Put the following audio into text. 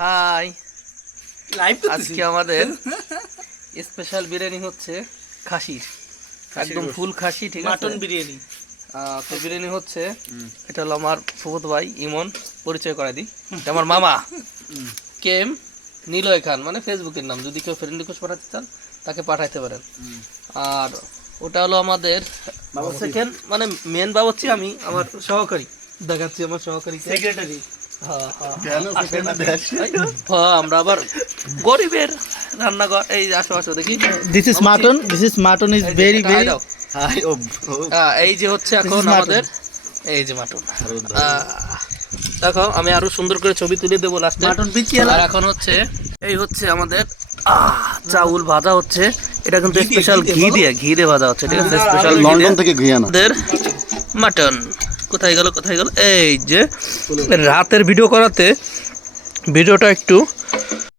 High, live আজকে আমাদের special biryani হচ্ছে খাসির, একদম ফুল খাসি, ঠিক আছে, মাটন বিরিয়ানি। তো বিরিয়ানি হচ্ছে, এটা হলো আমার ফুফুত ভাই ইমন, পরিচয় করে দিই, এটা আমার মামা কেম নিলয় খান, মানে ফেসবুকের নাম, যদি কেউ ফ্রেন্ড রিকোয়েস্ট পাঠাতে চান তাকে পাঠাইতে পারেন। আর ওটা হলো আমাদের সেকেন্ড, মানে মেন বাবুর্চি আমি, আমার সহকারী দেখাচ্ছি, আমার সহকারী সেক্রেটারি। আমরা আবার গরিবের রান্নাঘর, এই আসো আসো দেখি, This is mutton. This is mutton is very very. এই যে হচ্ছে এখন আমাদের এই যে মাটন, দেখো আমি আরো সুন্দর করে ছবি তুলে দেবো লাস্টে। মাটন পিচি আর এখন হচ্ছে এই হচ্ছে আমাদের চাউল ভাজা হচ্ছে, এটা কিন্তু স্পেশাল ঘি দিয়ে ভাজা হচ্ছে, ঠিক আছে, স্পেশাল লন্ডন থেকে ঘি আনা আমাদের মাটন। কোথায় গেল এই যে রাতের ভিডিও করাতে ভিডিওটা একটু